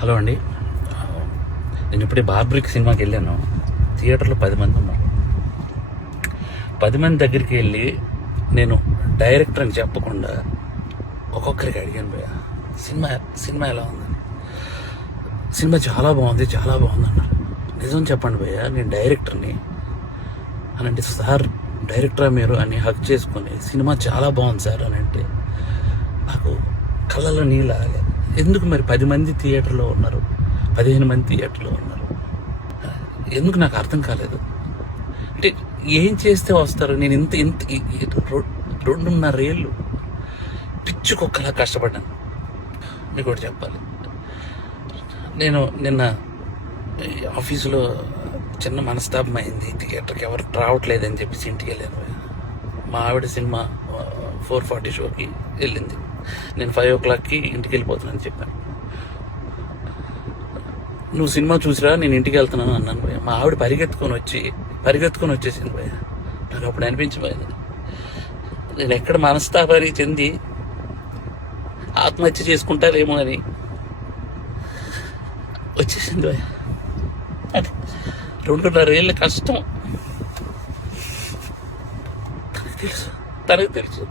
Hello అండి, నేను ఇప్పుడే బార్బ్రిక్ సినిమాకి వెళ్ళాను. థియేటర్లో 10 మంది ఉన్నారు. 10 మంది దగ్గరికి వెళ్ళి నేను డైరెక్టర్ అని చెప్పకుండా ఒక్కొక్కరికి అడిగాను, భయ్య సినిమా ఎలా ఉందని. సినిమా చాలా బాగుంది అన్నారు. నిజం చెప్పండి భయ్య, నేను డైరెక్టర్ని అని అంటే, సార్ డైరెక్టరా మీరు అని హక్ చేసుకొని సినిమా చాలా బాగుంది సార్ అని అంటే నాకు కళ్ళలో నీళ్ళు ఆగాలి. ఎందుకు మరి 10 మంది థియేటర్లో ఉన్నారు, 15 మంది థియేటర్లో ఉన్నారు, ఎందుకు నాకు అర్థం కాలేదు. అంటే ఏం చేస్తే వస్తారు? నేను ఇంత 2.5 ఏళ్ళు పిచ్చుకొక్కలా కష్టపడ్డాను. మీకు ఒకటి చెప్పాలి, నేను నిన్న ఆఫీసులో చిన్న మనస్తాపం అయింది. థియేటర్కి ఎవరు రావట్లేదని చెప్పేసి ఇంటికి వెళ్ళాను. మా ఆవిడ సినిమా 4:40 షోకి వెళ్ళింది. నేను 5 o'clockకి ఇంటికి వెళ్ళిపోతున్నాను చెప్పాను. నువ్వు సినిమా చూసిరా, నేను ఇంటికి వెళ్తున్నాను అన్నాను భయ్య. మా ఆవిడ పరిగెత్తుకొని వచ్చేసింది భయ్య. నాకు అప్పుడు అనిపించిపోయింది, నేను ఎక్కడ మనస్తాపానికి చెంది ఆత్మహత్య చేసుకుంటారేమో అని వచ్చేసింది భయ్య. అది 2.5 ఏళ్ళ కష్టం తనకు తెలుసు.